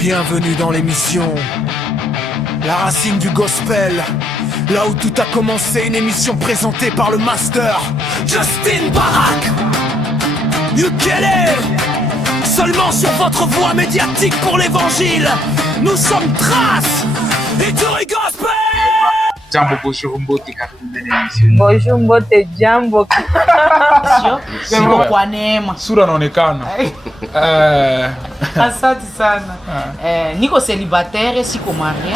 Bienvenue dans l'émission La Racine du Gospel, là où tout a commencé, une émission présentée par le master Justin Barak. Ukele, seulement sur votre voix médiatique pour l'évangile. Nous sommes Trace et Ituri Gospel. Jambo, bonjour Mbote, karibu ndani ya émission. Bonjour Mbote, jambo. Kwa neema. Sura inaonekana. Asante sana. Niko célibataire, siko marié.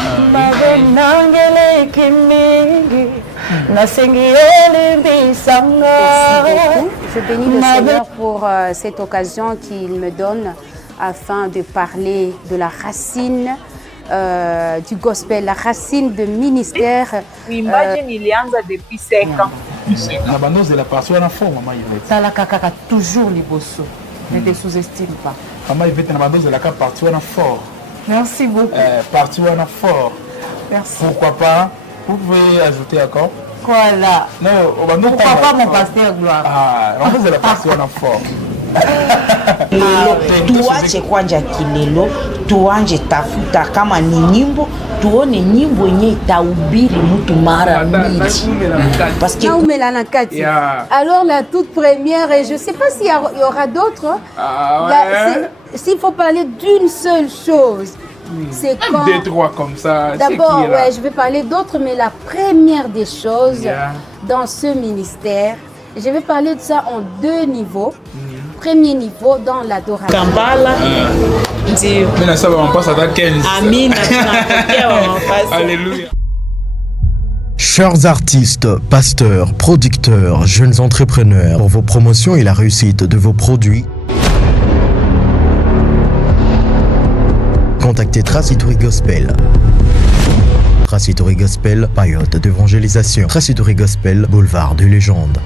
Je bénis le Seigneur pour cette occasion qu'il me donne afin de parler de la racine du gospel, la racine de ministère. Imagine ilianza depuis 5 ans. La bande de la passion en forme, maman Yvette. Ça la kaka toujours liboso. Ne te sous-estime pas. Maman Yvette, la bande de la cap partout en fort. Merci beaucoup. Partout en fort. Merci. Pourquoi pas? Vous pouvez ajouter encore. Voilà. Non, on va nous pourquoi pas mon pasteur gloire. Ah, la bande de la passion en fort. Tuache kwanja kilelo, tuanje tafuta kama ni nyimbo, tuone nyimbo yenye itahubiri mtu mara mbili. Parce que alors la toute première, et je ne sais pas s'il y aura d'autres, s'il faut parler d'une seule chose, c'est quand... Deux, trois comme ça. D'abord, ouais, je vais parler d'autres, mais la première des choses dans ce ministère, je vais parler de ça en 2 niveaux. Premier niveau dans l'adoration. Kampala. Amen. Alléluia. Chers artistes, pasteurs, producteurs, jeunes entrepreneurs, pour vos promotions et la réussite de vos produits, contactez Trace Ituri Gospel. Trace Ituri Gospel, période d'évangélisation. Trace Ituri Gospel, boulevard de légende.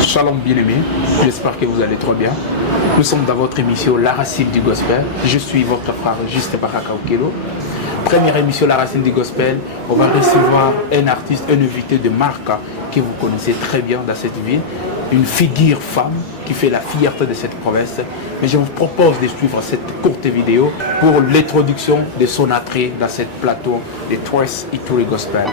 Shalom bien-aimés, j'espère que vous allez trop bien. Nous sommes dans votre émission La Racine du Gospel. Je suis votre frère Juste Baraka Okelo. Première émission La Racine du Gospel, on va recevoir un artiste, un invité de marque que vous connaissez très bien dans cette ville. Une figure femme qui fait la fierté de cette province. Mais je vous propose de suivre cette courte vidéo pour l'introduction de son entrée dans cette plateau de Trace Ituri Gospel.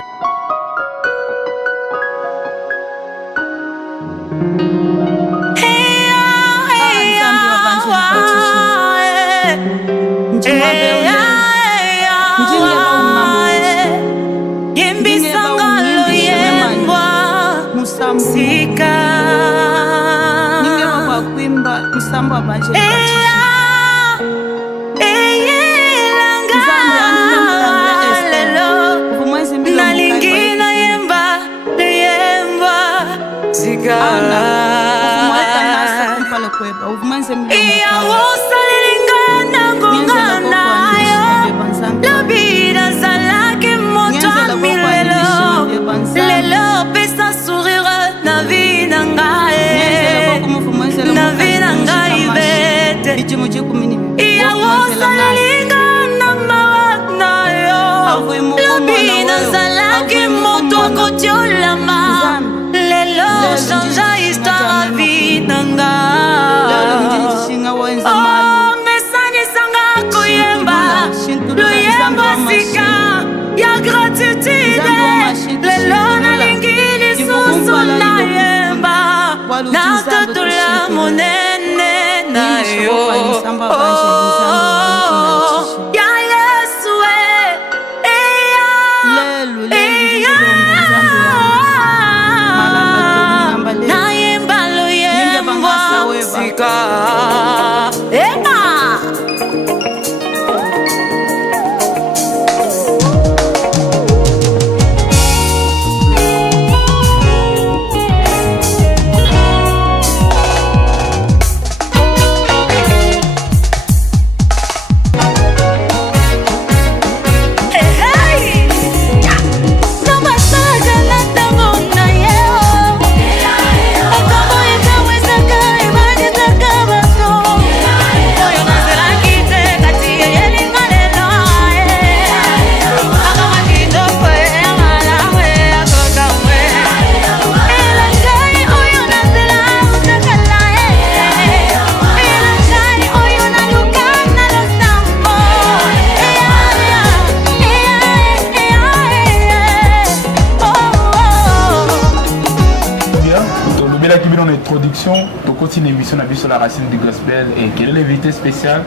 on continue l'émission sur la racine du gospel. Et quel est l'invité spécial?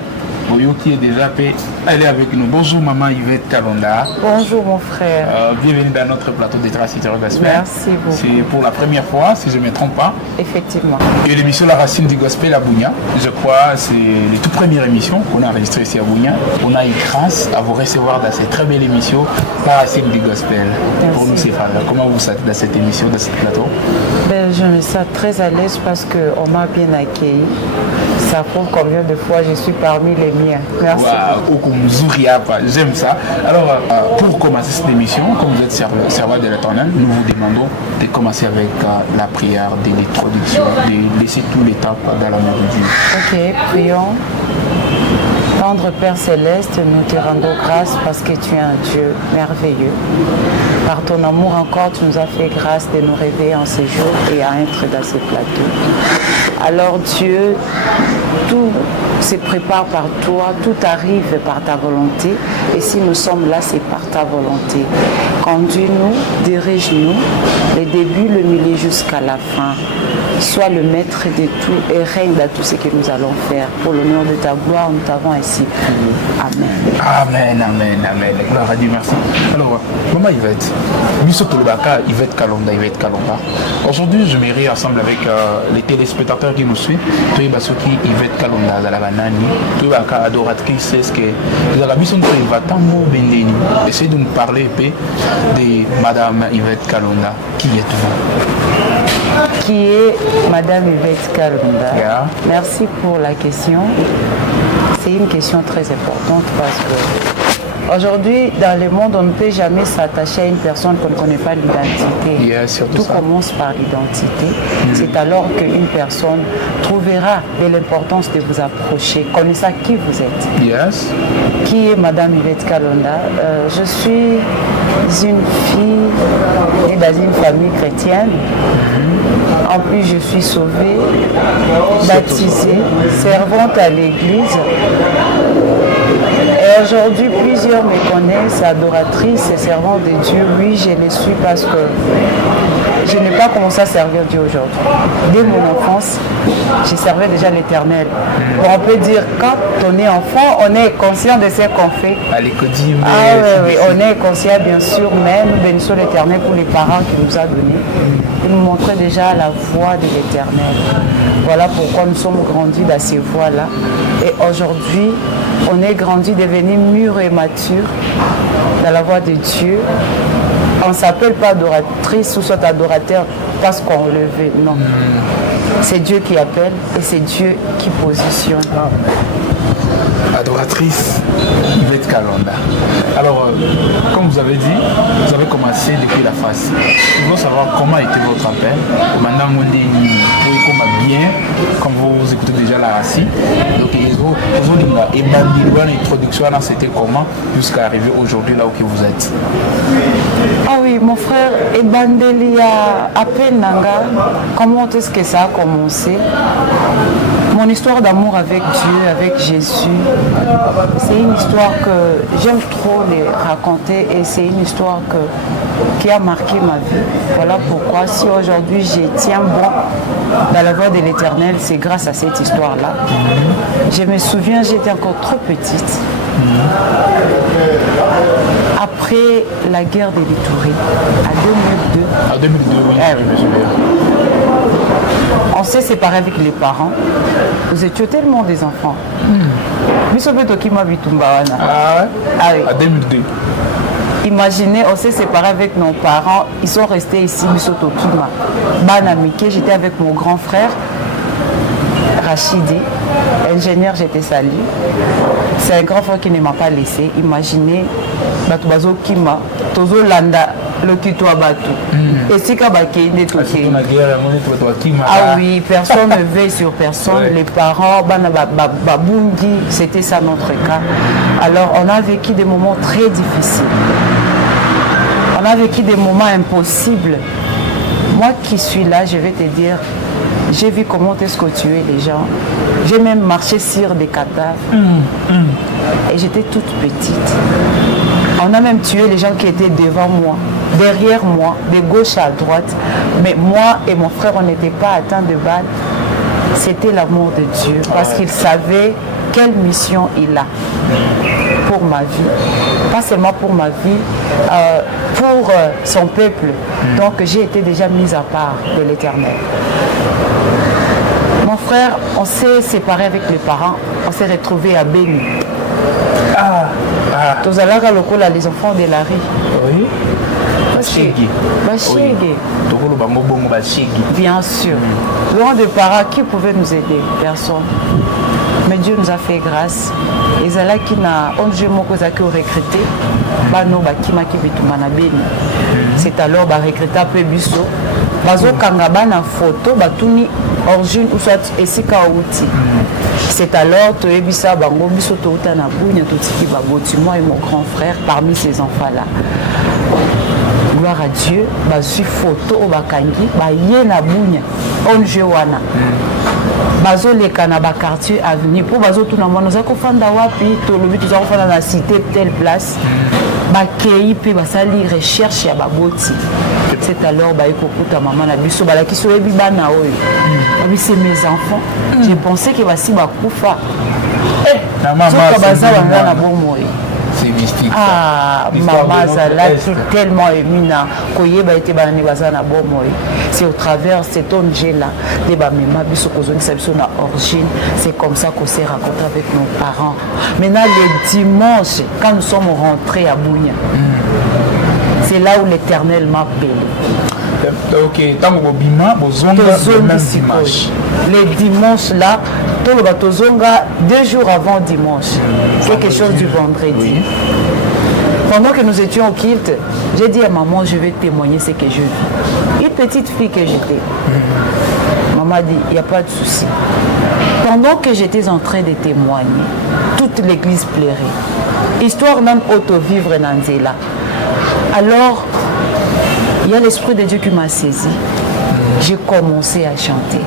Boyo qui est déjà fait. Elle est avec nous. Bonjour maman Yvette Kalonda. Bonjour mon frère. Bienvenue dans notre plateau des Traciteurs Gospel. Merci beaucoup. C'est pour la première fois, si je ne me trompe pas. Effectivement. Et l'émission La Racine du Gospel à Bounia. Je crois c'est la toute première émission qu'on a enregistrée ici à Bounia. On a eu grâce à vous recevoir dans cette très belle émission La Racine du Gospel. Merci. Pour nous, c'est frères. Comment vous êtes dans cette émission, dans ce plateau? Je me sens très à l'aise parce qu'on m'a bien accueilli. Ça prouve combien de fois je suis parmi les miens. Merci. J'aime ça. Alors, pour commencer cette émission, comme vous êtes serveur de l'Éternel, nous vous demandons de commencer avec la prière de l'introduction, de laisser tout l'étape dans l'amour de Dieu. Ok, prions. Tendre Père Céleste, nous te rendons grâce parce que tu es un Dieu merveilleux. Par ton amour encore, tu nous as fait grâce de nous réveiller en ce jour et à être dans ce plateau. Alors Dieu, tout se prépare par toi, tout arrive par ta volonté. Et si nous sommes là, c'est par ta volonté. Conduis-nous, dirige-nous, le début, le milieu jusqu'à la fin. Sois le maître de tout et règne dans tout ce que nous allons faire. Pour l'honneur de ta gloire, nous t'avons ainsi prié. Amen. Amen, amen, amen. Gloire à Dieu, merci. Alors, maman Yvette, Yvette Kalonda. Aujourd'hui, je m'irai ensemble avec les téléspectateurs qui nous suivent. Toi, Yvette Kalonda, toi, adoratrice, est-ce que vous avez besoin de essayez de nous parler un peu de Madame Yvette Kalonda. Qui êtes-vous? Qui est Madame Yvette Kalonda? Yeah. Merci pour la question. C'est une question très importante parce que aujourd'hui, dans le monde, on ne peut jamais s'attacher à une personne qu'on ne connaît pas l'identité. Yeah, tout commence par l'identité. C'est alors qu'une personne trouvera de l'importance de vous approcher, connaissant qui vous êtes. Yes. Qui est Madame Yvette Kalonda? Je suis une fille née dans une famille chrétienne. En plus, je suis sauvée, baptisée, servante à l'église. Et aujourd'hui, plusieurs me connaissent, adoratrice et servante de Dieu. Oui, je le suis parce que je n'ai pas commencé à servir Dieu aujourd'hui. Dès mon enfance, je servais déjà l'Éternel. Bon, on peut dire, quand on est enfant, on est conscient de ce qu'on fait. Oui, on est conscient, bien sûr, mais nous bénissons l'Éternel pour les parents qu'il nous a donnés. Il nous montrait déjà la voie de l'Éternel. Voilà pourquoi nous sommes grandis dans ces voies-là. Et aujourd'hui, on est grandi, devenu mûr et mature dans la voie de Dieu. On ne s'appelle pas adoratrice ou soit adorateur parce qu'on le veut, non. C'est Dieu qui appelle et c'est Dieu qui positionne. Adoratrice Yvette Kalonda. Alors, comme vous avez dit, vous avez commencé depuis la face. Je veux savoir comment était votre appel. Maintenant, on dit bien, comme vous écoutez déjà la racine. Donc, l'introduction, c'était comment jusqu'à arriver aujourd'hui là où vous êtes? Ah oui, mon frère, Ebandelia appelle Nanga. Comment est-ce que ça a commencé? Mon histoire d'amour avec Dieu, avec Jésus, c'est une histoire que j'aime trop les raconter et c'est une histoire qui a marqué ma vie. Voilà pourquoi si aujourd'hui je tiens bon dans la voie de l'Éternel, c'est grâce à cette histoire-là. Je me souviens, j'étais encore trop petite. Après la guerre de l'Itourie, à 2002. En 2002, oui, je me souviens. On s'est séparés avec les parents. Nous étions tellement des enfants. Ah oui. En 2002. Imaginez, on s'est séparés avec nos parents. Ils sont restés ici, Bisotokima. Banamike, j'étais avec mon grand frère, Rachidi, ingénieur, j'étais salué. C'est un grand frère qui ne m'a pas laissé. Imaginez, Batubazo Kima, Tozo Landa, le Kitwa Batu. Et si Kabake n'est toqué. Ah oui, personne ne veille sur personne. Ouais. Les parents, Babungi, c'était ça notre cas. Alors, on a vécu des moments très difficiles. On a vécu des moments impossibles. Moi qui suis là, je vais te dire, j'ai vu comment est-ce que tuer les gens. J'ai même marché sur des cadavres. Et j'étais toute petite. On a même tué les gens qui étaient devant moi, derrière moi, de gauche à droite. Mais moi et mon frère, on n'était pas atteints de balles. c'était l'amour de Dieu, parce qu'il savait quelle mission il a pour ma vie, pas seulement pour ma vie, pour son peuple. Donc j'ai été déjà mise à part de l'Éternel. Mon frère, on s'est séparé avec les parents, on s'est retrouvé à Béni. Tozalaka lokola les enfants de la rue. Oui. Bien sûr. Loin de parents, qui pouvait nous aider? Personne. Mais Dieu nous a fait grâce. Et là qui n'a onge moko zaki recruté, bano bakima ki bitumana Béni. C'est alors ba recruter peu biso. Bazo kanga bana photo batuni origine ou soit esika outi. C'est alors toyebisa bango biso to uta na bunya totiki baboti moi et mon grand frère parmi ces enfants là. Gloire à Dieu, bazui photo au bakangi ba ye na bunya onje wana. Bazo leka na ba quartier avenue pour bazo tout na mona za ko fanda wapi to lobi tout za ko fanda na cité telle place. Ba kei pe basali recherche ya baboti. C'est alors bah écoute maman na biso bala ki so ebi bana oyo. Abi c'est mes enfants. J'ai pensé que basi ba kufa. Maman na bomoy. C'est mystique. Ah, maman Zala tellement émina koyeba été bana bazana bomoy. C'est au travers cet onge là de ba mema biso kozoni sa biso na origine. C'est comme ça qu'on s'est rencontré avec nos parents. Maintenant le dimanche quand nous sommes rentrés à Bounia. C'est là où l'Éternel m'a appelé. Ok, tant que les dimanches là, tout le bateau zonga 2 jours avant dimanche. C'est quelque chose du vendredi. Oui. Pendant que nous étions au kilt, j'ai dit à maman, je vais témoigner ce que je vis. Une petite fille que j'étais. Maman a dit, il n'y a pas de souci. Pendant que j'étais en train de témoigner, toute l'église pleurait. Histoire même auto-vivre Nanzela. Alors, il y a l'Esprit de Dieu qui m'a saisi. J'ai commencé à chanter.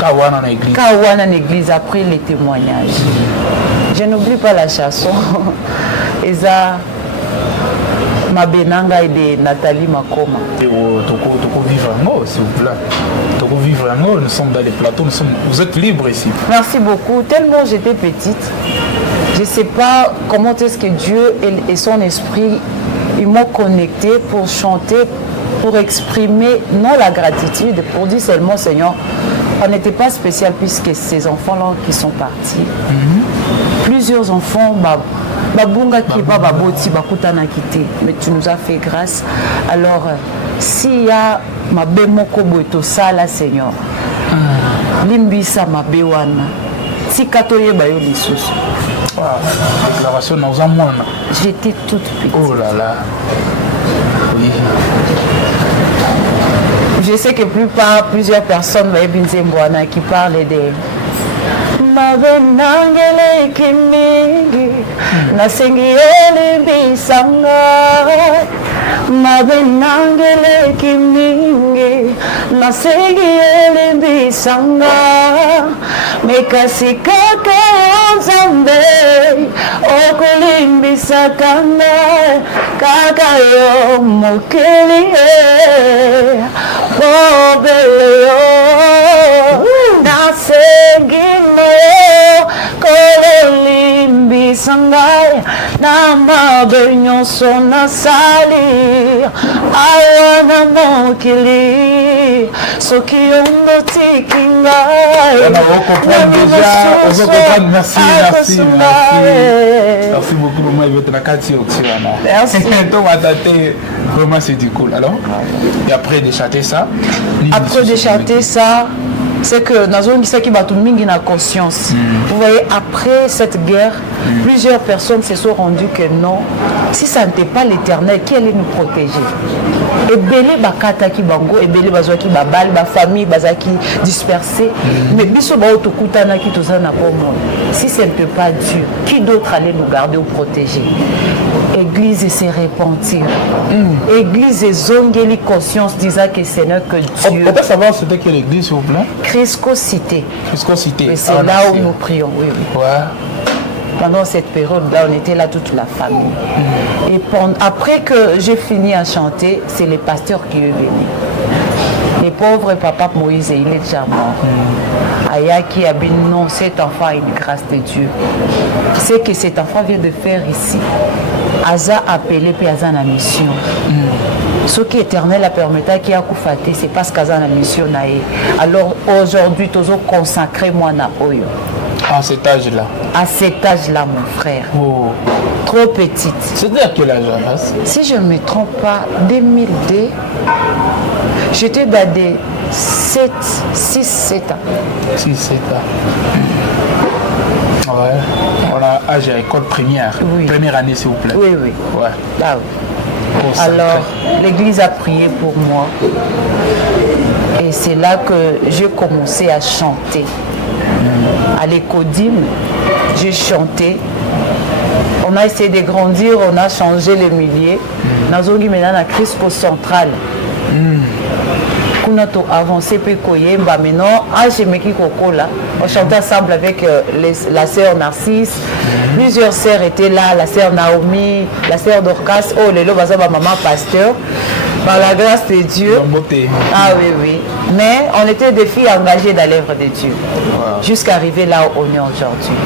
Kawana en église après les témoignages. Je n'oublie pas la chanson. Eza Mabenanga et de Nathalie Makoma. Toko vivre en s'il vous plaît. Toko vivre en nous sommes dans les plateaux, vous êtes libres ici. Merci beaucoup. Tellement j'étais petite. Je ne sais pas comment est-ce que Dieu et son esprit ils m'ont connecté pour chanter, pour exprimer non la gratitude, pour dire seulement Seigneur, on n'était pas spécial puisque ces enfants-là qui sont partis. Plusieurs enfants, babunga qui va baboti bakutana quitté, mais tu nous as fait grâce. Alors s'il y a ma bemoko boito sala Seigneur, limbisa ma bewana, si katoye bayo lisusu. Déclaration dans un monde. J'étais toute petite. Oh là là. Oui. Je sais que plusieurs personnes qui parlent de Mabenangele kimingi nasengiele bisanga Mabenangele kimingi nasengiele bisanga mekasika Nzambe okulimbisa kanda kakayo mokeli bobeleo nasengino kololimbisa ngai na mabe nyonso nasali awana mokili soki ondotiki ngai merci beaucoup maman votre nakati oxiana merci donc attendez vraiment c'est du cool alors et après de chanter ça c'est que dans une qui batu mingi na conscience. Vous voyez, après cette guerre, plusieurs personnes se sont rendues que non, si ça n'était pas l'Éternel, qui allait nous protéger? Et belé bakata ki bango, et belé bazwaki babal, ba famille bazaki dispersée. Mais biso ba otokutana ki tozana pomo. Si ce n'était pas Dieu, qui d'autre allait nous garder ou protéger? Église s'est repentir. Église et zongeli conscience disant que ce n'est que Dieu. On peut savoir c'était quelle église s'il vous plaît? Crisco Cité. Et c'est là où nous prions, oui. Ouais. Pendant cette période-là, on était là toute la famille. Et après que j'ai fini à chanter, c'est le pasteur qui est venu. Le pauvre papa Moïse, il est déjà mort. Ayaki a dit non, cet enfant a une grâce de Dieu. Ce que cet enfant vient de faire ici, Aza appelé puis Aza la mission. Ce qui est éternel a permis qu'il a fait, c'est parce qu'Aza la mission. Alors aujourd'hui, tu as consacré moi na Oyo. À cet âge-là. À cet âge-là, mon frère. Oh. Trop petite. C'était à quel âge, Anas? Si je ne me trompe pas, 2002, j'étais dans des 6-7 ans. 6-7 ans. Ouais. On a âge à école primaire. Oui. Première année, s'il vous plaît. Oui, oui. Ouais. Ah, oui. Alors, l'église a prié pour moi. Et c'est là que j'ai commencé à chanter. À l'écodime, j'ai chanté. On a essayé de grandir, on a changé les milliers. Nazogi maintenant à Crisco Central. On a avancé puis koyemba maintenant Meki Kokola. On chantait ensemble avec la sœur Narcisse. Plusieurs sœurs étaient là, la sœur Naomi, la sœur Dorcas, oh les lots maman pasteur. Par la grâce de Dieu. Ah oui, oui. Mais on était des filles engagées dans l'œuvre de Dieu. Wow. Jusqu'à arriver là où on est aujourd'hui.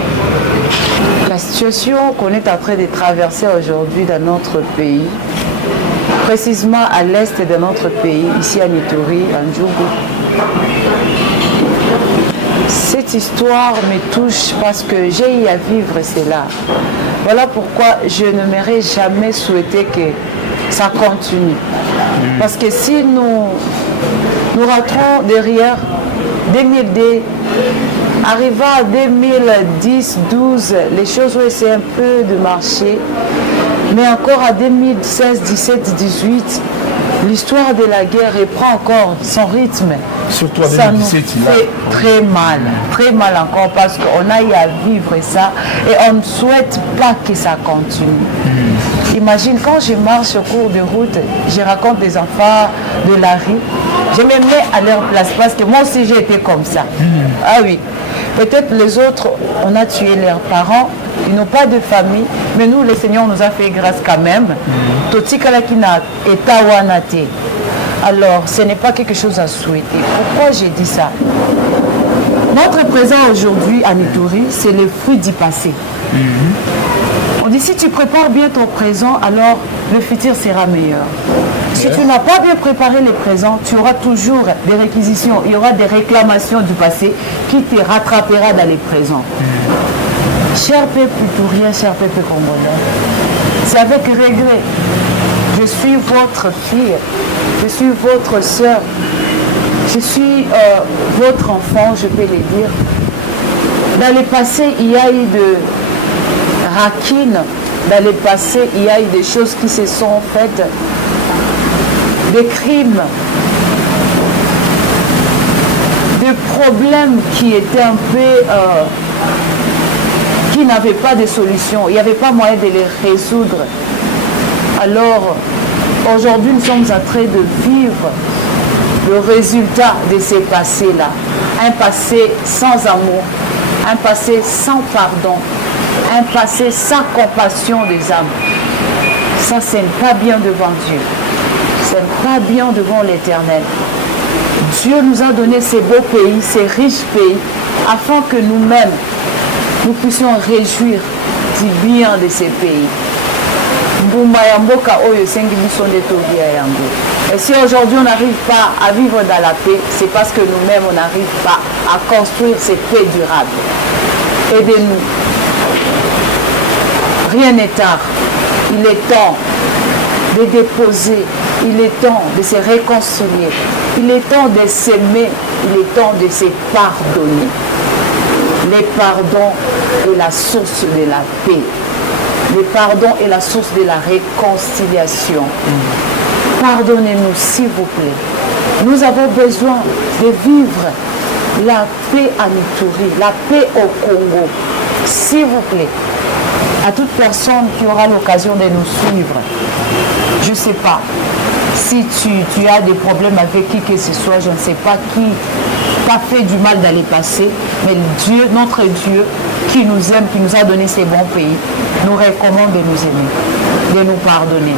La situation qu'on est en train de traverser aujourd'hui dans notre pays, précisément à l'est de notre pays, ici à Ituri, en Djougou. Cette histoire me touche parce que j'ai eu à vivre cela. Voilà pourquoi je ne m'aurais jamais souhaité que ça continue. Parce que si nous rentrons derrière 2002, arrivant à 2010, 12, les choses ont essayé un peu de marcher. Mais encore à 2016, 17, 18, l'histoire de la guerre reprend encore son rythme. Surtout à 2017, ça nous fait très mal encore parce qu'on a eu à vivre ça et on ne souhaite pas que ça continue. Imagine quand je marche au cours de route, je raconte des enfants de la rue, je me mets à leur place parce que moi aussi j'ai été comme ça. Ah oui, peut-être les autres, on a tué leurs parents, ils n'ont pas de famille, mais nous, le Seigneur nous a fait grâce quand même. Alors, ce n'est pas quelque chose à souhaiter. Pourquoi j'ai dit ça? Notre présent aujourd'hui à Ituri, c'est le fruit du passé. On dit si tu prépares bien ton présent, alors le futur sera meilleur. Si tu n'as pas bien préparé le présent, tu auras toujours des réquisitions, il y aura des réclamations du passé qui te rattrapera dans les présents. Cher peuple iturien, cher peuple congolais, c'est avec regret. Je suis votre fille, je suis votre soeur, je suis votre enfant, je peux le dire. Dans le passé, il y a eu de raquines, dans le passé, il y a eu des choses qui se sont faites, des crimes, des problèmes qui étaient un peu... qui n'avaient pas de solution, il n'y avait pas moyen de les résoudre. Alors, aujourd'hui, nous sommes en train de vivre le résultat de ces passés-là. Un passé sans amour, un passé sans pardon, un passé sans compassion des âmes. Ça, ce n'est pas bien devant Dieu. Ce n'est pas bien devant l'Éternel. Dieu nous a donné ces beaux pays, ces riches pays, afin que nous-mêmes, nous puissions réjouir du bien de ces pays. Et si aujourd'hui on n'arrive pas à vivre dans la paix, c'est parce que nous-mêmes on n'arrive pas à construire ces paix durables. Aidez-nous. Rien n'est tard. Il est temps de déposer, il est temps de se réconcilier, il est temps de s'aimer, il est temps de se pardonner. Le pardon est la source de la paix. Le pardon est la source de la réconciliation. Pardonnez-nous, s'il vous plaît. Nous avons besoin de vivre la paix à Ituri, la paix au Congo. S'il vous plaît, à toute personne qui aura l'occasion de nous suivre, je ne sais pas, si tu as des problèmes avec qui que ce soit, je ne sais pas qui t'a fait du mal d'aller passer, mais Dieu, notre Dieu, qui nous aime, qui nous a donné ces bons pays, nous recommande de nous aimer, de nous pardonner.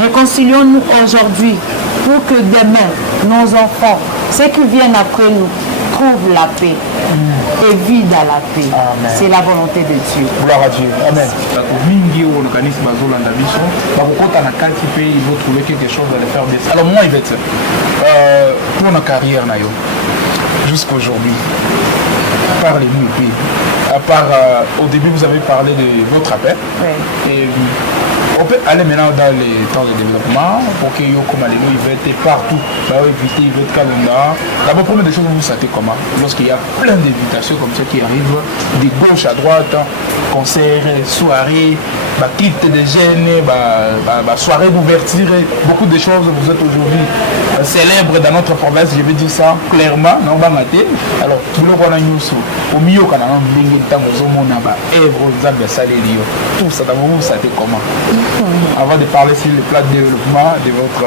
Réconcilions-nous aujourd'hui pour que demain, nos enfants, ceux qui viennent après nous, trouvent la paix et vivent dans la paix. C'est la volonté de Dieu. Gloire à Dieu. Amen. Mingi au organisme Bazolanda Biso, Bakokota na kati pe ils vont trouver quelque chose à les faire baisser. Alors moi Yvette, pour ma carrière na yo, jusqu'aujourd'hui, parlez-nous et puis à part au début vous avez parlé de votre appel. Oui. Et on peut aller maintenant dans les temps de développement pour que yo comme les il va être partout. Bah oui, éviter il va être calendar. D'abord première des choses vous sentez comment lorsqu'il y a plein d'invitations comme ça qui arrivent de gauche à droite, concerts, soirées, bah kit de jeunes, bah soirée d'ouverture, beaucoup de choses. Vous êtes aujourd'hui célèbre dans notre province, je vais dire ça clairement, non pas maté. Alors tout le monde a nous au milieu quand on a bien temps aux hommes on a bah œuvre de salélio. Tout ça d'abord vous sentez comment? Avant de parler sur le plan de développement de votre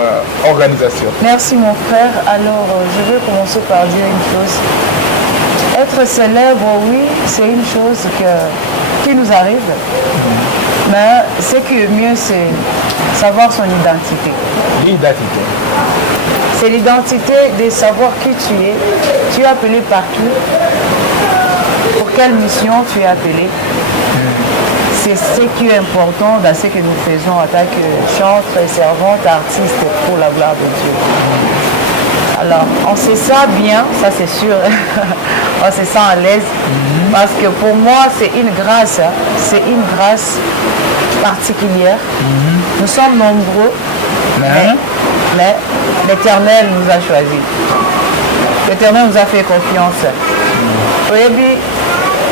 organisation. Merci mon frère. Alors, je vais commencer par dire une chose. Être célèbre, oui, c'est une chose qui nous arrive. Mais ce qui est mieux, c'est savoir son identité. L'identité. C'est l'identité de savoir qui tu es. Tu es appelé par qui? Pour quelle mission tu es appelé? C'est ce qui est important dans ce que nous faisons en tant que chantres, servantes, artistes pour la gloire de Dieu. Alors, on se sent bien, ça c'est sûr, on se sent à l'aise, parce que pour moi c'est une grâce particulière. Nous sommes nombreux, mais l'Éternel nous a choisis. L'Éternel nous a fait confiance. Et puis,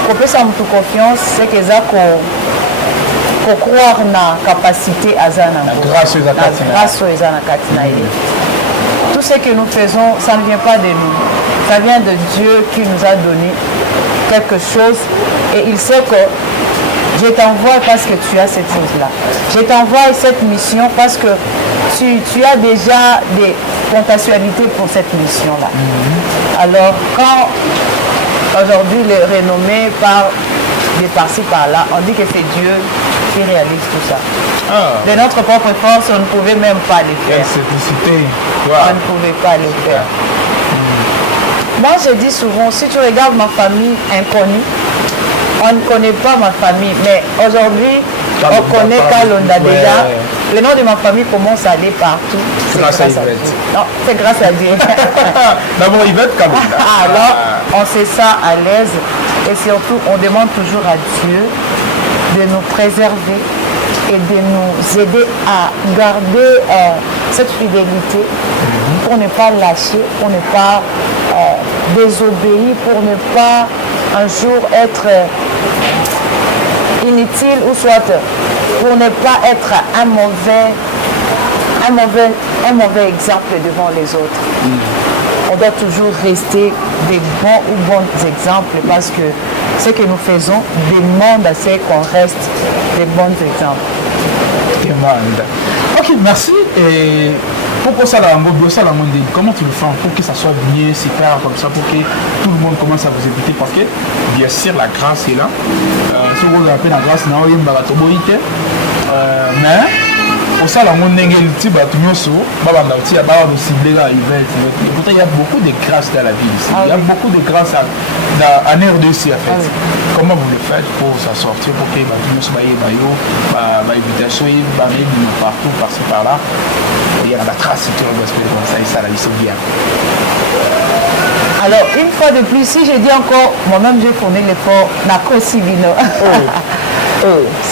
qu'on peut s'en faire confiance, c'est que ça qu'on croire na capacité à ça, la grâce aux tout ce que nous faisons, ça ne vient pas de nous. Ça vient de Dieu qui nous a donné quelque chose et il sait que je t'envoie parce que tu as cette chose-là. Je t'envoie cette mission parce que tu as déjà des potentialités pour cette mission-là. Alors, quand aujourd'hui les renommés par de par-ci par-là, on dit que c'est Dieu qui réalise tout ça. De notre propre force, on ne pouvait même pas le faire. On ne pouvait pas le faire. Moi, je dis souvent, si tu regardes ma famille inconnue, on ne connaît pas ma famille, mais aujourd'hui, on connaît Kalonda déjà. Le nom de ma famille commence à aller partout. C'est grâce à Dieu. Non, c'est grâce à Dieu. D'abord, Yvette Kalonda. Alors, on se sent à l'aise et surtout, on demande toujours à Dieu de nous préserver et de nous aider à garder cette fidélité pour ne pas lâcher, pour ne pas désobéir, pour ne pas un jour être inutile ou soit pour ne pas être un mauvais exemple devant les autres. On doit toujours rester des bons ou bons exemples parce que ce que nous faisons demande à ce qu'on reste des bons exemples. Ok, merci. Et pourquoi ça comment tu le fais pour que ça soit bien, super comme ça, pour que tout le monde commence à vous éviter? Parce que bien sûr la grâce est là. Si vous appelez la grâce, mais au sein de la monde il y a beaucoup de grâce dans la vie ici. Il y a beaucoup de grâce en RDC en fait. Comment vous le faites pour s'en sortir, pour que invitation partout, par-ci par-là, il y a la trace sur le gospel comme ça et ça la vie c'est bien. Alors, une fois de plus, si je dis encore, moi-même j'ai fourni l'effort,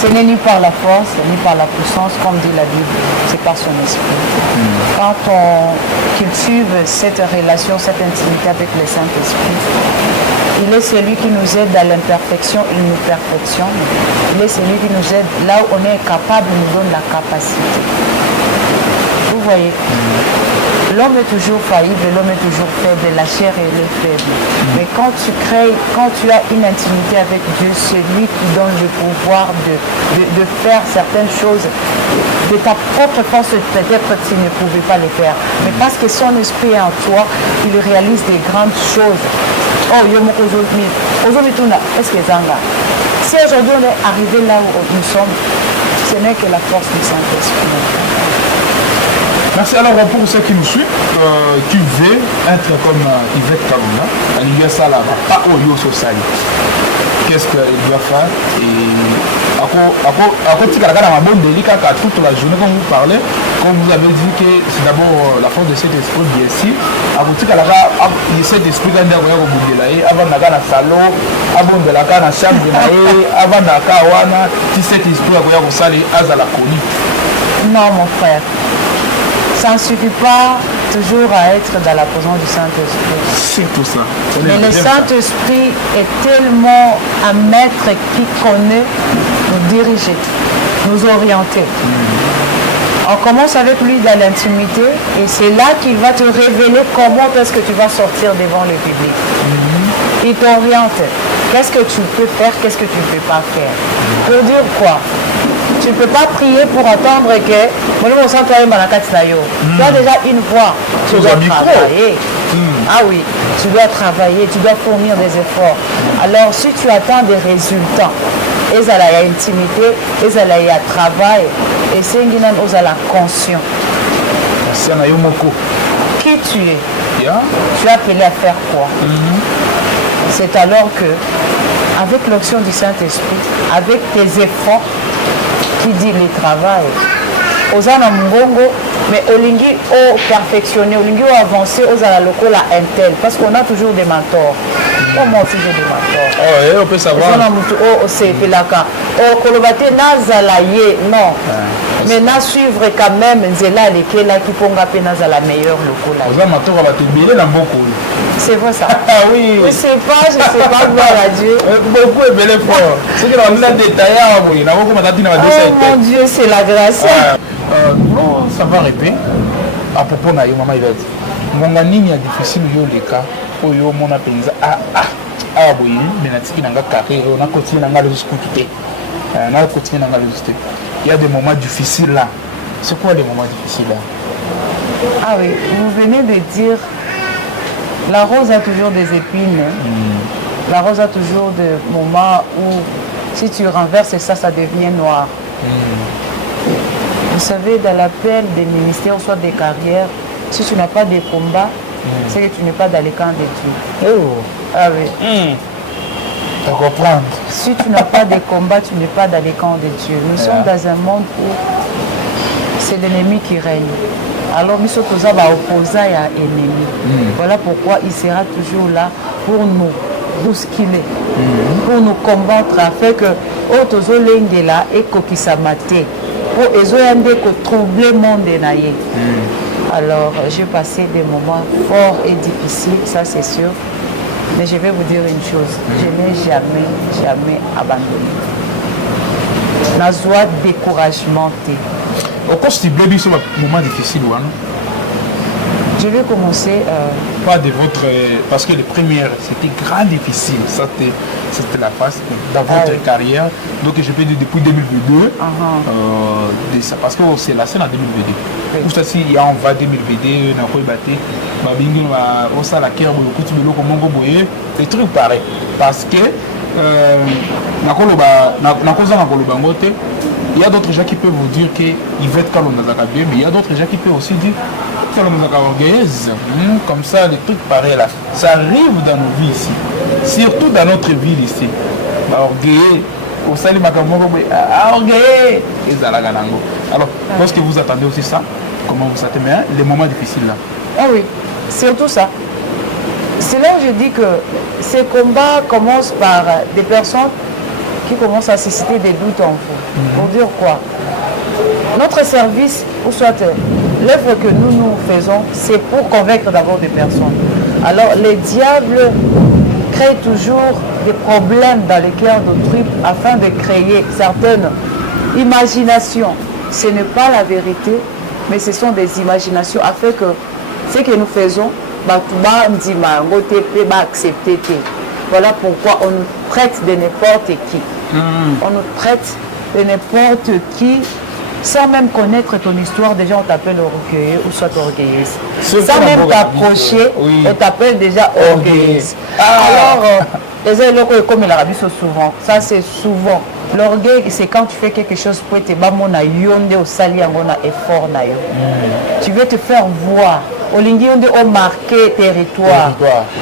ce n'est ni par la force, ni par la puissance, comme dit la Bible, c'est par son esprit. Quand on cultive cette relation, cette intimité avec le Saint-Esprit, il est celui qui nous aide à l'imperfection, il nous perfectionne. Il est celui qui nous aide là où on est capable, il nous donne la capacité. Vous voyez, l'homme est toujours faillible, l'homme est toujours faible, la chair elle est faible. Mais quand tu as une intimité avec Dieu, c'est lui qui donne le pouvoir de faire certaines choses. De ta propre force, peut-être tu ne pouvais pas les faire. Mais parce que son esprit est en toi, il réalise des grandes choses. Oh, est-ce que Zanga? Si aujourd'hui on est arrivé là où nous sommes, ce n'est que la force du Saint-Esprit. Merci. Alors, pour ceux qui nous suivent, qui veulent être comme Yvette Kalonda, il y a ça là-bas, pas au Yo Sosali. Qu'est-ce qu'il doit faire? Et à côté de la bonne délicat, toute la journée, quand vous parlez, comme vous avez dit que c'est d'abord la force de cet esprit bien sûr. À côté de cet esprit, quand vous avez dit avant d'aller dans le salon, avant de la dans la chambre, avant d'aller si cet esprit a vous saler à la colique. Non, mon frère. Ça ne suffit pas toujours à être dans la présence du Saint-Esprit. C'est tout ça. Mais le Saint-Esprit est tellement un maître qui connaît nous diriger, nous orienter. On commence avec lui dans l'intimité et c'est là qu'il va te révéler comment est-ce que tu vas sortir devant le public. Il t'oriente. Qu'est-ce que tu peux faire, qu'est-ce que tu ne peux pas faire. Pour dire quoi? Tu ne peux pas prier pour entendre que tu as déjà une voix, tu dois travailler. Ah oui, tu dois travailler, tu dois fournir des efforts. Alors si tu attends des résultats, il y a intimité, il y a travail, et c'est la conscience. Qui tu es? Tu es appelé à faire quoi? C'est alors que, avec l'action du Saint-Esprit, avec tes efforts, qui dit le travail, ozana mbongo, mais olingi au perfectionner, olingi au avancer, ozana loko la intel, parce qu'on a toujours des mentors. Comment toujours des mentors? Oh, on peut savoir. Ozana mutu o sepelaka, o kolobate nazala ye, non. Mais na suivre quand même nzela lekela qui ponga pe nazala meilleur loko la. Ozana mentor va te biler dans beaucoup. C'est vrai ça. Ah oui. Je sais pas, gloire à Dieu. Beaucoup est bel fort. C'est que on a détaillé, oui. Oh mon Dieu, c'est la grâce. Nous savoir épais à propos de maman Yvette. Mon ami est difficile les cas où yo mon apenza oui, mais natiki nanga carré, on a continué nanga le jusqu'au quitter. On a continué nanga le jusqu'au. Il y a des moments difficiles là. C'est quoi les moments difficiles là? Ah oui, vous venez de dire la rose a toujours des épines. La rose a toujours des moments où si tu renverses ça, ça devient noir. Vous savez, dans l'appel des ministères, soit des carrières, si tu n'as pas de combat, c'est que tu n'es pas dans les camps de Dieu. Ah oui. Tu comprends? Si tu n'as pas de combat, tu n'es pas dans les camps de Dieu. Nous sommes dans un monde où c'est l'ennemi qui règne. Alors, nous sommes tous opposés à l'ennemi. Voilà pourquoi il sera toujours là pour nous bousculer, pour nous combattre, afin que autres là et kokisamate, pour troubler le monde. Alors, j'ai passé des moments forts et difficiles, ça c'est sûr. Mais je vais vous dire une chose, je n'ai jamais abandonné. La joie, découragement. Au cours de ce moment difficile, je vais commencer. Pas de votre. Parce que les premières, c'était grand difficile. C'était la phase dans votre carrière. Donc je peux dire depuis 2022. Parce que c'est la scène en 2022. Ou ça, il y a on va 2022, on a quoi battu. On s'est la guerre, des trucs pareils. Parce que. Il y a d'autres gens qui peuvent vous dire qu'ils veulent être bien, mais il y a d'autres gens qui peuvent aussi dire orgueilleuse. Comme ça, les trucs pareils là, ça arrive dans nos vies ici, surtout dans notre ville ici. Orgueilleux, au salut orgueilleux. Alors, lorsque vous attendez aussi ça, comment vous attendez les moments difficiles là? Ah oui, surtout ça. C'est là où je dis que ces combats commencent par des personnes qui commencent à susciter des doutes en vous. Pour dire quoi? Notre service, ou soit l'œuvre que nous faisons, c'est pour convaincre d'abord des personnes. Alors les diables créent toujours des problèmes dans les cœurs d'autrui afin de créer certaines imaginations. Ce n'est pas la vérité, mais ce sont des imaginations afin que ce que nous faisons, accepter. Voilà pourquoi on nous traite de n'importe qui. On nous traite de n'importe qui sans même connaître ton histoire. Déjà on t'appelle orgueilleux ou soit orgueilleuse. Sans même t'approcher, on t'appelle déjà orgueilleuse. Alors Les élèves comme il a souvent. Ça c'est souvent. L'orgueil, c'est quand tu fais quelque chose pour te bamona yonde au sali angona effort na yo. Tu veux te faire voir. Olingi yonde au marqué territoire.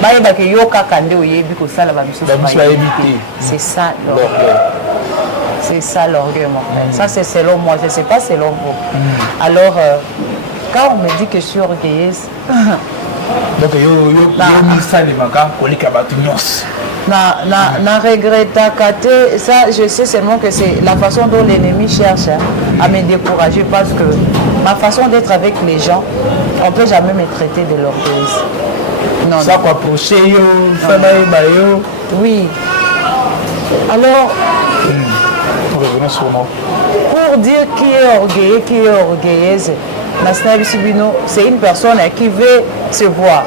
Ba yeba ke yo kakande oyebi ko sala ba biso. C'est ça l'orgueil. C'est ça l'orgueil mon frère. Ça c'est selon moi, je sais pas selon vous. Alors quand on me dit que je suis orgueilleuse, donc yo misali maka kolika batu nyos. Na regrette ça, je sais seulement que c'est la façon dont l'ennemi cherche à me décourager parce que ma façon d'être avec les gens, on ne peut jamais me traiter de l'orgueil. Non. Ça quoi approcher yo, ça yo. Oui. Alors, revenons sur moi. Pour dire qui est orgueilleux, qui est orgueilleuse, c'est une personne qui veut se voir.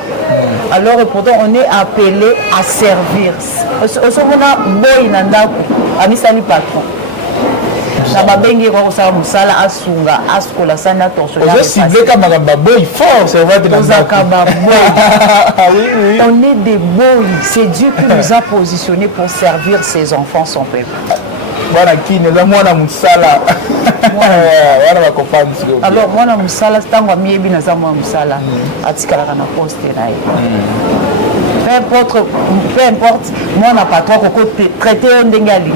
Alors et pourtant on est appelé à servir. Osomona boy nandako amisali patron. Na babengi ko sa musala asunga askola sana torso. Je ciblé comme un boy fort, c'est vrai de la oui. On est des boys, c'est Dieu qui nous a positionnés pour servir ses enfants, son peuple. Voilà qui ne la mwana musala. Voilà ma compagne. Alors mwana musala tango miebi na za mwana musala atikala na poste na ye. Peu importe mwana patron ko traiter ndenge alingi.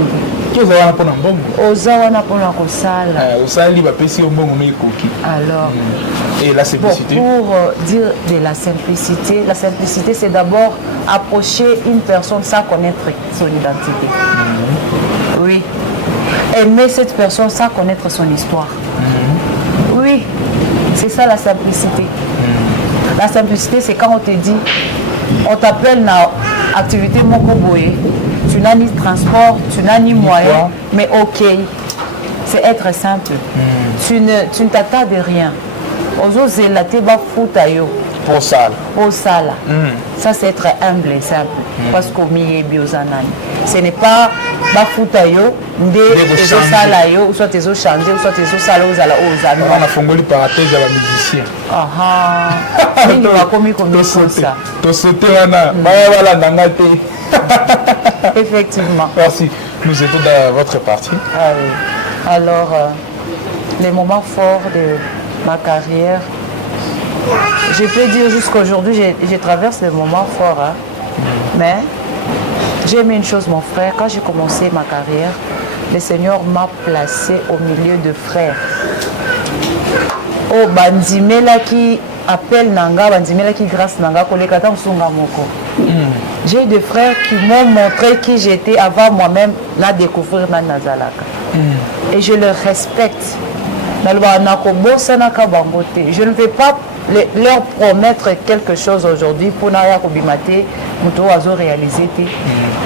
Qu'est-ce que pour mbongo? Ozawana pour na kosala. Osali ba pesi mbongo me koki. Alors et la simplicité. Pour dire de la simplicité c'est d'abord approcher une personne sans connaître son identité. Oui. Aimer cette personne sans connaître son histoire. Oui, c'est ça la simplicité. La simplicité, c'est quand on te dit, on t'appelle dans activité mokoboé, tu n'as ni transport, tu n'as ni moyen, mais ok, c'est être simple. Tu ne t'attardes de rien. Ozo zelate ba futayo. Pour ça. Pour ça là. Ça c'est être humble et simple. Parce qu'au milieu biozanani. Ce n'est pas bafutayo, des salayo, soit des eaux changées, soit des eaux salées aux ala aux amis. On a fongoli parenthèse à la musicien. Ah il va commis comme ça. To sauter là, voilà nangate. Effectivement. Merci. Nous étions dans votre partie. Ah oui. Alors les moments forts de ma carrière. Je peux dire jusqu'à aujourd'hui, je traverse des moments forts. Hein. Mais j'ai aimé une chose, mon frère. Quand j'ai commencé ma carrière, le Seigneur m'a placé au milieu de frères. Oh, bandimela qui appelle Nanga, bandimela qui grâce Nanga, kolekata msunga moko. J'ai des frères qui m'ont montré qui j'étais avant moi-même la découvrir dans Nazalaka. Et je le respecte. Je ne vais pas leur promettre quelque chose aujourd'hui pour n'avoir qu'obimate, pour réaliser.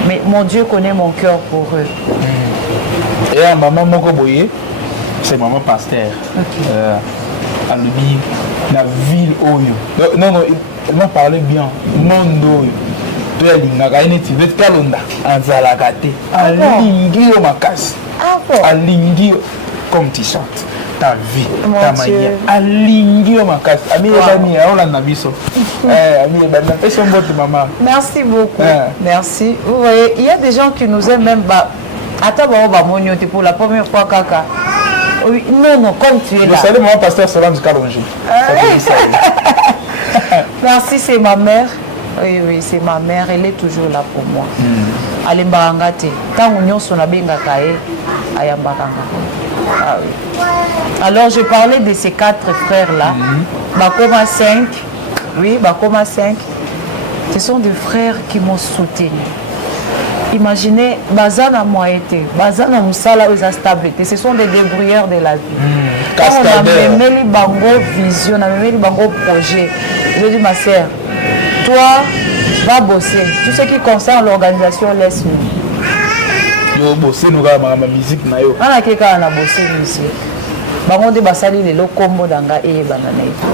Mais mon Dieu connaît mon cœur pour eux. Et à maman Mokoboye, c'est maman pasteur. À l'Ubi, la ville Oyo. Non, il m'a parlé bien. Mondo. Tu es l'Inagaïne, tu veux te calonda. En Zalakate. À l'Ingio Makas. À l'Ingio. Comme tu chantes. Ta vie, mon ta Dieu. manière. Alingi au makas. Ami Ebani, on l'a vu ça. Ami Ebani, fais son vote maman. Merci beaucoup. Merci. Vous voyez, il y a des gens qui nous aiment même. Attends, on va monter pour la première fois, Kaka. Oui, non, comme tu es là. Vous savez, mon pasteur Solange Kalonji. Merci, c'est ma mère. Oui, c'est ma mère. Elle est toujours là pour moi. Elle est quand on est a bien ah oui. Alors je parlais de ces 4 frères-là. Bakoma 5. Oui, Bakoma 5. Ce sont des frères qui m'ont soutenu. Imaginez, Bazana Moïté, Bazana Moussala aux stabilité. Ce sont des débrouilleurs de la vie. Quand on a même les bango vision, on a même les bango projet. Je dis ma sœur, toi, va bosser. Tout ce qui concerne l'organisation, laisse-nous. Yo bosser nous ga ma musique na yo. Ana keka na bosser musique. Bango de basali le lokombo danga e banana ito.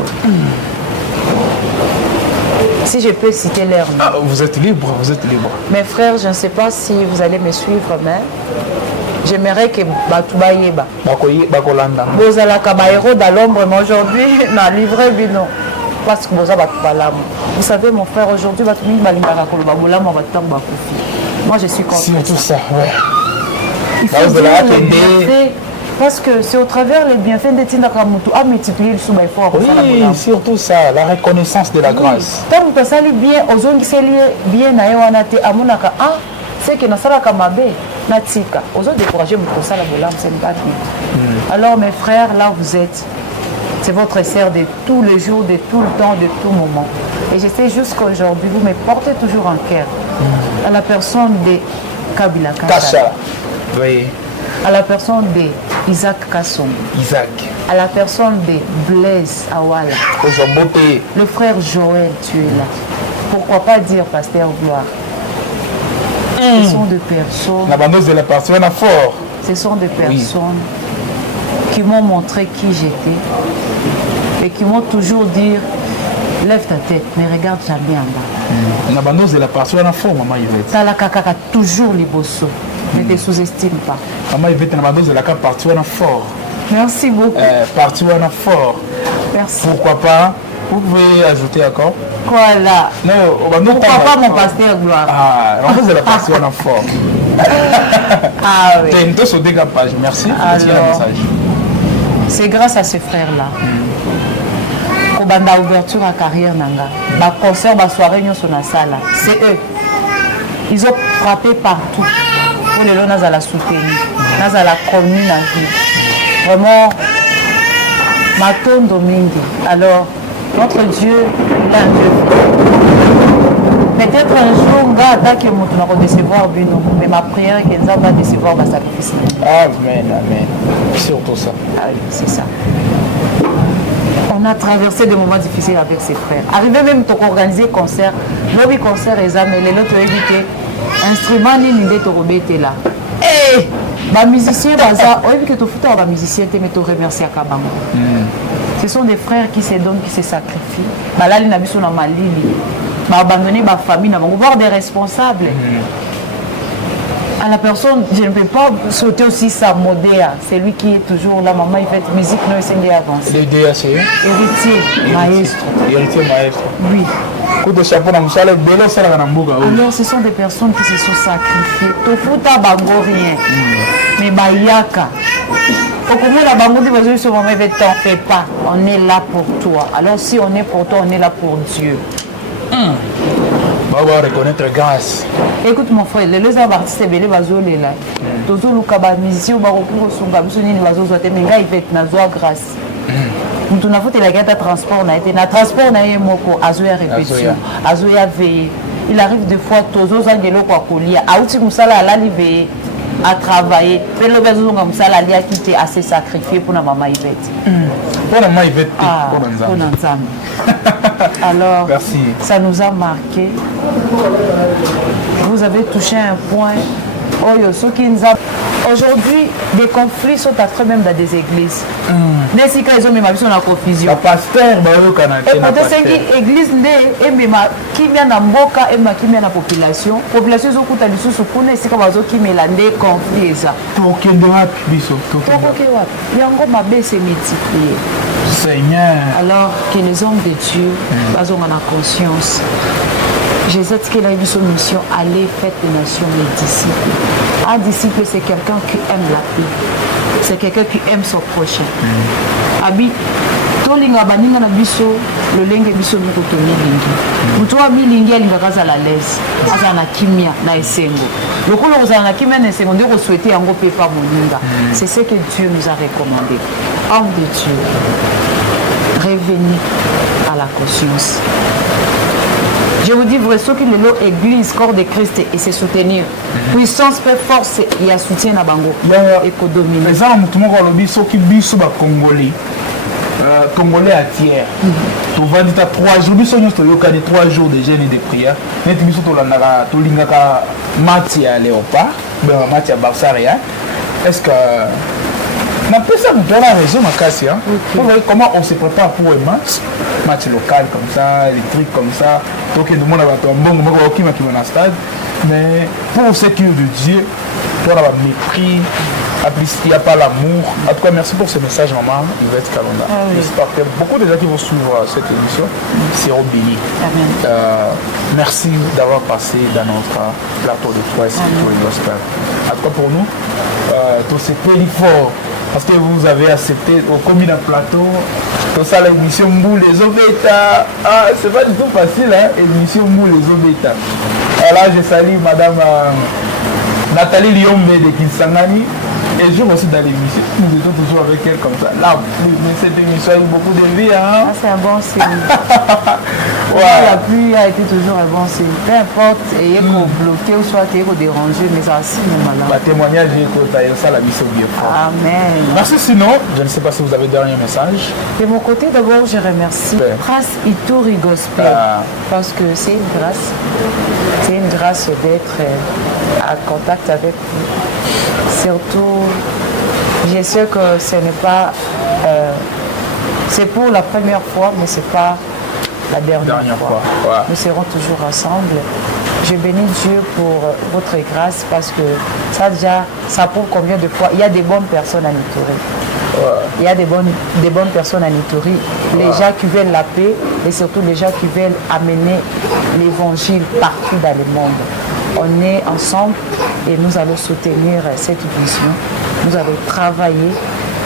Si je peux citer leur nom. Ah, vous êtes libre, vous êtes libre. Mes frères, je ne sais pas si vous allez me suivre, mais j'aimerais que Batouba Yeba. Bakolanda. Bozala Kabaïro dans l'ombre, mais aujourd'hui, n'a livré bino. Parce que vous savez, mon frère, aujourd'hui, Batoumi Balingara Kolobabola, mon Batam Bakoufi. Moi, je suis contre Surtout ça, ouais. Il faut dire les bienfaits, parce que c'est au travers les bienfaits de Tindaka Moutou à multiplier le souba. Oui, surtout ça, la reconnaissance de la grâce. Tant que ça lui bien, aux autres qui s'est bien à Yoanate, à Monaka, ah, c'est que Nasara Kamabe, Natika, aux autres découragés, pour ça, la bolam, c'est pas bien. Alors, mes frères, là, vous êtes. C'est votre sœur de tous les jours, de tout le temps, de tout moment. Et je sais jusqu'aujourd'hui, vous me portez toujours en cœur. À la personne de Kabila Kacha. Oui. À la personne de Isaac Kasson. Isaac. À la personne de Blaise Awala. Le frère Joël, tu es là. Pourquoi pas dire Pasteur Gloire? Ce sont des personnes. La bandeuse de la personne à fort. Ce sont des personnes qui m'ont montré qui j'étais et qui m'ont toujours dit lève ta tête, mais regarde jamais en bas. La bandeuse de la personne à fort, maman Yvette. T'as la caca toujours les bossos. Ne te sous-estime pas. Maman Yvette, la bandeuse de la carte partout à fort. Merci beaucoup. Partout à fort. Merci. Pourquoi pas? Vous pouvez ajouter encore? Voilà. Non, pourquoi pas mon pasteur Gloire? Ah, la bandeuse de la personne à fort. Ah oui. T'as une dose au dégapage. Merci. Alors, c'est grâce à ces frères-là. Au banda ouverture à carrière nanga. Ba concert, ba soirée nyo sona sala. C'est eux. Ils ont frappé partout. Pour les lonas à la soutenir. Nas à la commune à vie. Vraiment, Maton Domingue. Alors, notre Dieu, il est un Dieu. Peut-être un jour, gars, que nous allons décevoir Bino, mais ma prière est qu'il va décevoir ma sacrifice. Amen, amen. Surtout ça. Ah oui, c'est ça. On a traversé des moments difficiles avec ses frères. Arrivé même à organiser concert, lobby concert et mais les autres évité instrument ni l'idée de rebêter là. Eh, les musiciens, on évite que tu fous les musiciens, mais tu remercies à Kabango. Ce sont des frères qui se donnent, qui se sacrifient. Là, ils n'habitent pas dans ma ligne. Abandonner ma famille, voir des responsables. À la personne, je ne peux pas sauter aussi sa modèle. C'est lui qui est toujours là. Maman, il fait musique, nous essayons d'avancer. L'idée, c'est héritier, maestro. Héritier, maestro. Oui. Alors, ce sont des personnes qui se sont sacrifiées. Tofuta bango rien. Mais bayaka. Au comment la bango dit, vas-y, sur maman, t'en fais pas. On est là pour toi. Alors, si on est pour toi, on est là pour Dieu. On va reconnaître grâce. Écoute mon frère, les artistes belé bazo les là. Tozo lukaba musicien ba ko sunga biso nini bazo zote menga ifet na zo grâce. Mutu na fote la gata transport na été na transport na yemoko azo ya répétition, azo ya veiller. Il arrive des fois tozo zangelo kwa kolia, auti musala ala live à travailler. Pelo bezo nga musala ali a quitté à se sacrifier pour na maman Yvette. Pour la maman Yvette, pour Nzambe. Alors, merci. Ça nous a marqué. Vous avez touché un point. Aujourd'hui, des conflits sont affreux même dans des églises. N'est-ce qu'ils ont mis ma vie sur la confusion. Le pasteur, et peut-être que l'église qui vient dans Mboka et qui vient dans la population. La population, ils ont coûté du sous pour nous, c'est comme qui met des conflits. Il y a encore ma baisse s'est multipliée. Seigneur. Alors que les hommes de Dieu, ils ont la conscience. Jésus qu'il a eu son mission, aller faire des nations les disciples. Un disciple, c'est quelqu'un qui aime la paix. C'est quelqu'un qui aime son prochain. Abi, tolinga baninga na biso, le lenge biso moko to milingi. Muto wa milingi alinga kaza la l'aise, aza na kimia na esengo. Lokolo oza na kimia na esengo ndeko souhaiter yango pe pa moninga. C'est ce que Dieu nous a recommandé. Homme de Dieu, revenez à la conscience. Je vous dis vrai, ceux qui l'ont église, corps de Christ et se soutenir. Puissance, paix, force, il y a soutien à Bango. Et qu'on domine. Les gens, tout le monde, ceux qui sont Congolais. Congolais à tiers. Tu vas dire 3 jours, il y a 3 jours de jeûne et de prière. Tu as Mathia Léopard, Mathia Barsaria. Est-ce que. On peut ça dans la région Makassia. Vous voyez comment on se prépare pour un match local comme ça, des trucs comme ça. Donc tout le monde a un bon qui va dans le stade. Mais pour ce qui est de Dieu, tu as le mépris, il n'y a pas l'amour. En tout cas, merci pour ce message, maman Yvette Kalonda. J'espère que beaucoup de gens qui vont suivre cette émission seront bénis. Merci d'avoir passé dans notre plateau de Trois Sécurité Gospel. En tout cas, pour nous, tout c'était fort. Parce que vous avez accepté au commun d'un plateau, tout ça, l'émission Mou les Obéta. Ah, c'est pas du tout facile, hein, l'émission Mou les Obéta. Alors, je salue madame Nathalie Liombe de Kinsangani. Et je aussi dans l'émission, nous étions toujours avec elle comme ça. Là, mais cette émission a eu beaucoup de vie. Hein? Ah, c'est un bon signe. La pluie a été toujours un bon signe. Peu importe, et qu'on bloqué ou soit qu'on dérangé, mais ça aussi, nous malade. Témoignage, ça la mission bien fort. Amen. Merci sinon, je ne sais pas si vous avez dernier message. De mon côté, d'abord, je remercie Prince Ituri Gospel parce que c'est une grâce. C'est une grâce d'être en contact avec vous. Surtout, je sais que ce n'est pas... c'est pour la première fois, mais ce n'est pas la dernière fois. Ouais. Nous serons toujours ensemble. Je bénis Dieu pour votre grâce parce que ça prouve combien de fois. Il y a des bonnes personnes à Ituri. Il y a des bonnes personnes à Ituri. Les gens qui veulent la paix et surtout les gens qui veulent amener l'évangile partout dans le monde. On est ensemble et nous allons soutenir cette vision. Nous allons travailler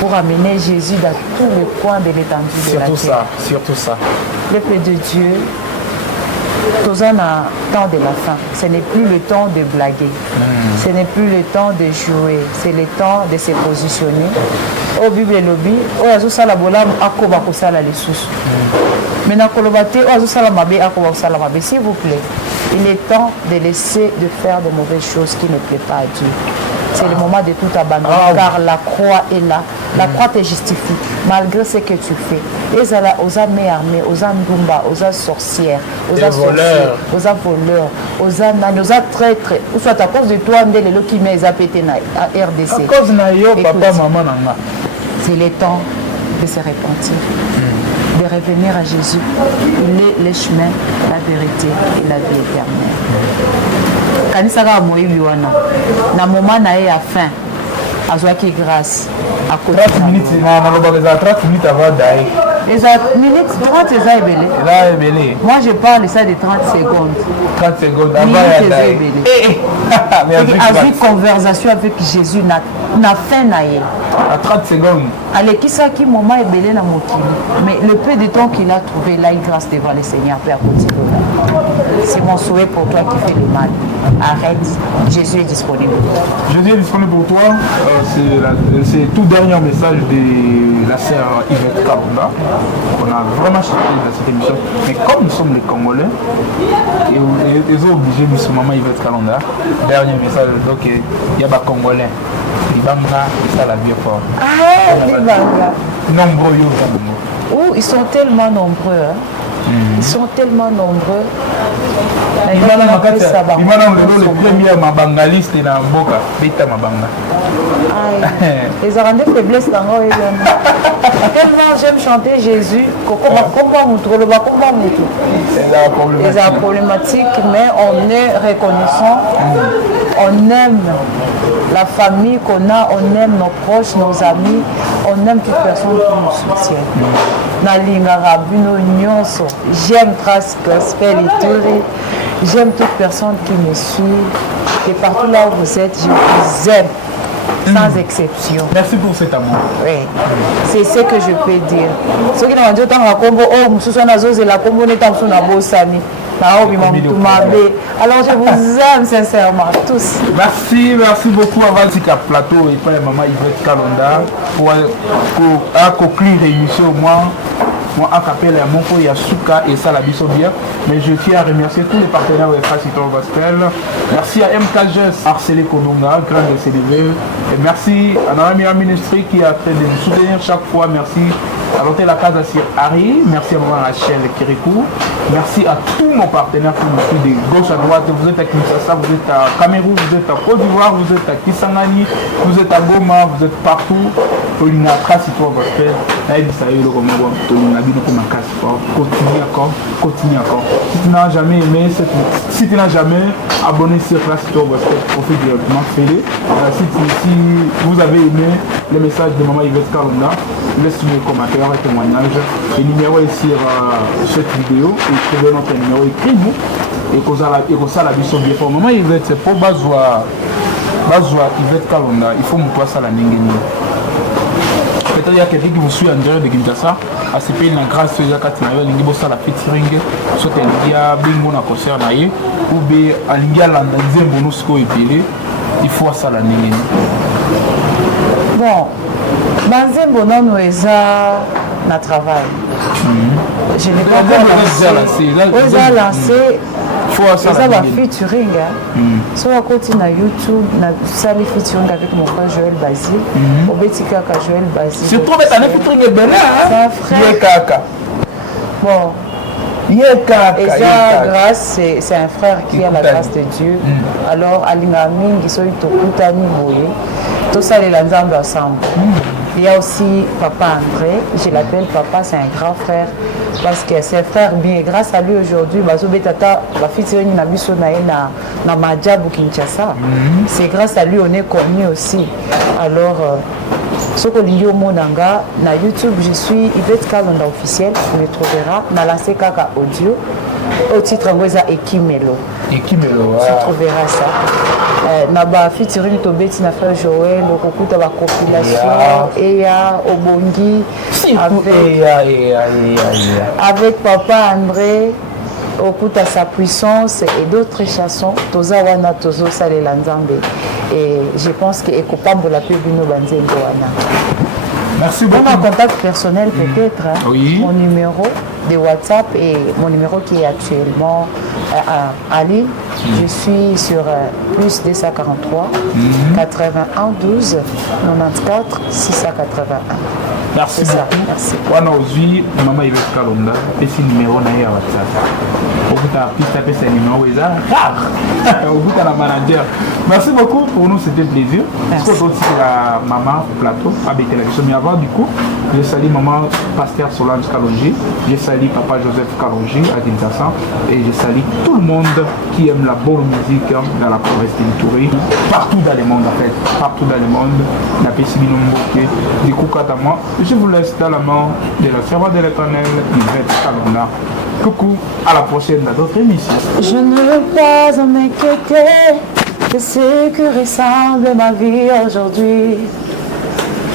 pour amener Jésus dans tous les coins de l'étendue de la terre. Surtout ça. Le peuple de Dieu, tous en a temps de la fin. Ce n'est plus le temps de blaguer. Ce n'est plus le temps de jouer. C'est le temps de se positionner. Au Bible lobby, au azusala bolam akoba kosala lisusu. Mais na kolobate au azusala mabe akoba kosala mabe. S'il vous plaît, il est temps de laisser de faire de mauvaises choses qui ne plaisent pas à Dieu. C'est le moment de tout abandonner car la croix est là. La croix te justifie malgré ce que tu fais. Et ça aux âmes armées, aux âmes dumba, aux âmes sorcières, aux âmes voleurs, aux âmes voleurs, aux âmes traîtres. Ou soit à cause de toi, Ndélé qui met les apétés à RDC. À cause de papa, maman, nana. C'est le temps de se repentir, de revenir à Jésus. Il est le chemin, la vérité et la vie éternelle. Kanisaka moyibi wana na moment na ye ya fin azwaki grâce à côté 30 minutes na 30 minutes avant d'aller. Les minutes 30 eza ebele. Là ebele. Moi je parle ça de 30 secondes. 30 secondes avant d'aller. Avec conversation avec Jésus na fin na ye. À 30 secondes. Alekisaki moment ebele na mokili. Mais le peu de temps qu'il a trouvé là, il grâce devant le Seigneur Père continue. C'est mon souhait pour toi qui fais le mal. Arrête, Jésus est disponible. Jésus est disponible pour toi. C'est le tout dernier message de la sœur Yvette Kalonda. On a vraiment chanté dans cette émission. Mais comme nous sommes les Congolais, ils ont obligé de ce moment Yvette Kalonda. Dernier message, donc il y a des Congolais. Libanga, ça la vie fort. Ah, Libanga. Nombreux, ils sont tellement nombreux. Hein. Ils sont tellement nombreux. Le premier mabangaliste na mboka beta mabanga. Les arandais faiblesse dans tellement j'aime chanter Jésus. Les problématiques, mais on est reconnaissant. On aime la famille qu'on a, on aime nos proches, nos amis, on aime toute personne qui nous soutient. J'aime Trace Gospel Ituri, j'aime toute personne qui me suit. Et partout là où vous êtes, je vous aime. Sans exception. Merci pour cet amour. Oui, c'est ce que je peux dire. Ceux qui n'ont pas dit autant à Congo, oh, je suis dans la Congo, n'est pas beau Sani. Alors je vous aime sincèrement tous. Merci beaucoup à Valtika Plateau et pour la maman Yvette Kalonda pour conclure l'émission. Moi, à Capelle, à Monko, Yasuka et Salabiso bien. Mais je tiens à remercier tous les partenaires de Facito Gospel. Merci à MKGS, Arcelé Kodonga, grand de CDV. Et merci à Naramia Ministry qui a fait de nous soutenir chaque fois. Merci à l'hôtel La Casa sur Harry. Merci à maman Rachel Kirikou. Merci à tous nos partenaires qui nous suivent de gauche à droite. Vous êtes à Kinshasa, vous êtes à Cameroun, vous êtes à Côte d'Ivoire, vous êtes à Kisangani, vous êtes à Goma, vous êtes partout. Continuez encore. Si tu n'as jamais aimé, si tu n'as jamais abonné sur Classe Gospel, profite directement, fais-le. Si vous avez aimé le message de Maman Yvette Kalonda, laissez-moi un commentaire, un témoignage. Le numéro est sur cette vidéo. Écrivez notre numéro, écrivez-nous. Et comme ça, la vision bien pour Maman Yvette, c'est pour Bazoua Yvette Kalonda. Il faut me passer à la Ningeni. Peut-être qu'il y a quelqu'un qui vous suit en dehors de Kinshasa. À ce pays, la grâce de Katina, il y a la featuring, soit il y a bingo na concert ou bien il y a la bonusco et puis il faut ça la Ningeni. Bon, Banzembo non eza na travail. Je n'ai pas encore lancé. Ça va featuring. So à côté na YouTube, na sali featuring avec mon frère Joël Basile. Au Betika Joël Basile. C'est trop bête, un featuring est bel hein. Yekaka. Bon. Yekaka. Et ça, grâce, c'est un frère qui a la grâce de Dieu. Alors, Alinga Mingi, so itokutani boye. Tout ça les ensemble ensemble. Il y a aussi Papa André, je l'appelle Papa, c'est un grand frère, parce que c'est un frère bien. Grâce à lui aujourd'hui, c'est grâce à lui on est connu aussi. Alors, ce que l'on monanga na YouTube, je suis Yvette Kalonda officiel, vous me trouverez. Na lancé Kaka audio, au titre Ngoza Ekimelo. Ekimelo, tu trouveras ça. Naba featuring Tobeti na frère Joël, okuta ba compilation et ya Obongi avec Papa André, okuta sa puissance et d'autres chansons. Toza wana tozo salela nzambe et je pense que ekopambo la pe bino banzengo wana. Merci beaucoup. Un contact personnel peut-être, hein? Oui. Mon numéro de WhatsApp et mon numéro qui est actuellement à Lille. Je suis sur plus 243 81 12 94 681. Merci beaucoup. Merci. On a aussi Maman Yvette Kalonda et son numéro na WhatsApp. Au artiste appelle ses numéros et ça au la manager. Merci beaucoup pour nous, c'était un plaisir. Merci. C'est aussi la maman au plateau avec télévision. Mais avant du coup, je salue maman Pasteur Solange Kalonji, je salue papa Joseph Kalonji à Kinshasa et je salue tout le monde qui aime la bonne musique dans la province d'Ituri, partout dans le monde en fait, partout dans le monde. La Pessimino Mboké, du coup Katama. Je vous laisse dans la main de la servante de l'Éternel, Yvette Kalonda. Coucou, à la prochaine dans d'autres émissions. Je ne veux pas m'inquiéter de ce que ressemble ma vie aujourd'hui,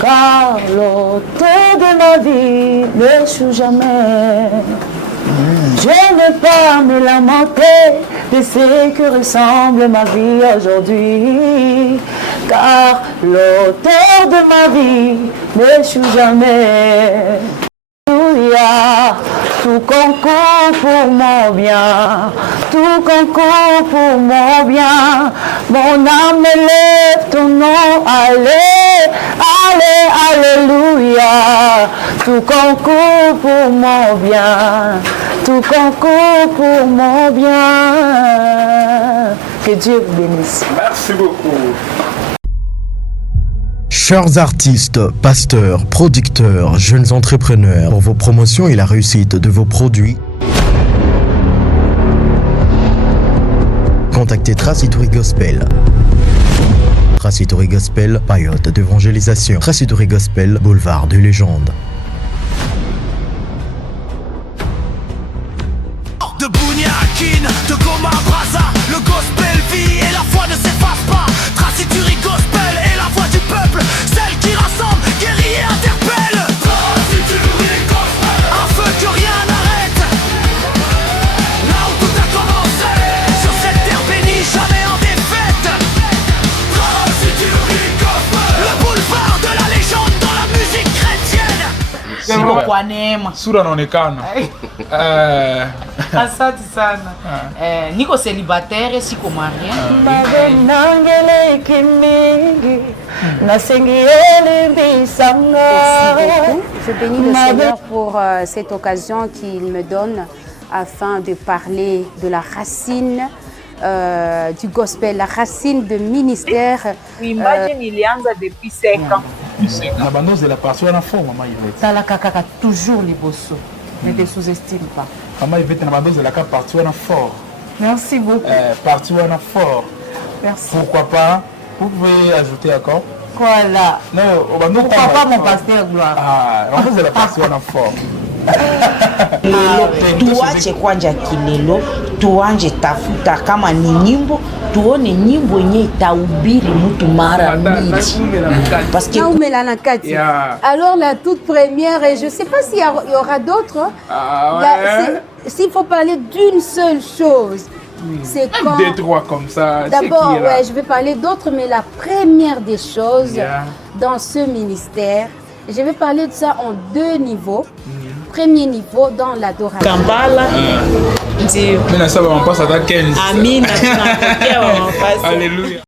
car l'auteur de ma vie n'échoue jamais. Je ne veux pas me lamenter de ce que ressemble ma vie aujourd'hui, car l'auteur de ma vie n'échoue jamais. Alléluia, tout concourt pour mon bien, tout concourt pour mon bien. Mon âme élève ton nom, allez, allez, alléluia. Tout concourt pour mon bien, tout concourt pour mon bien. Que Dieu vous bénisse. Merci beaucoup. Chers artistes, pasteurs, producteurs, jeunes entrepreneurs, pour vos promotions et la réussite de vos produits, contactez Trace Ituri Gospel. Trace Ituri Gospel, période d'évangélisation. Trace Ituri Gospel, boulevard de légende. De Bouniakin, de Goma Braza, le gospel vit et la foi ne s'efface pas. Trace Ituri Gospel est la voix du peuple, celle qui rassemble, guérit et interpelle. Trace Ituri Gospel, un feu que rien n'arrête. Là où tout a commencé, sur cette terre bénie, jamais en défaite. Trace Ituri Gospel, le boulevard de la légende dans la musique chrétienne. Sura naonekana. Asante sana. Niko célibataire, siko marié. Nangele kimingi, nasengi ele bisanga. Je bénis le Seigneur pour cette occasion qu'il me donne afin de parler de la racine du gospel, la racine de ministère. Imagine ilianza depuis 5 ans. La bande de la partie en forme, maman Yvette. Tala kaka toujours les bossos. Ne te sous-estime pas. Maman Yvette, la bande de la partie en fort. Merci beaucoup. Partie en fort. Merci. Pourquoi pas? Vous pouvez ajouter encore? Voilà. Non, pourquoi pas mon pasteur gloire? Ah, la bande de la partie en fort. Tuache kwanja kilelo, tuanje tafuta kama ni nyimbo, tuone nyimbo yenye itahubiri mtu mara mbili. Parce que alors la toute première, et je ne sais pas s'il y aura d'autres, s'il faut parler d'une seule chose, c'est quand... Deux, trois comme ça. D'abord, ouais, je vais parler d'autres, mais la première des choses dans ce ministère, je vais parler de ça en 2 niveaux. Premier niveau dans l'adoration. Kampala. Mais ça va, on passe à 15. Amina, tunapokea. Alléluia.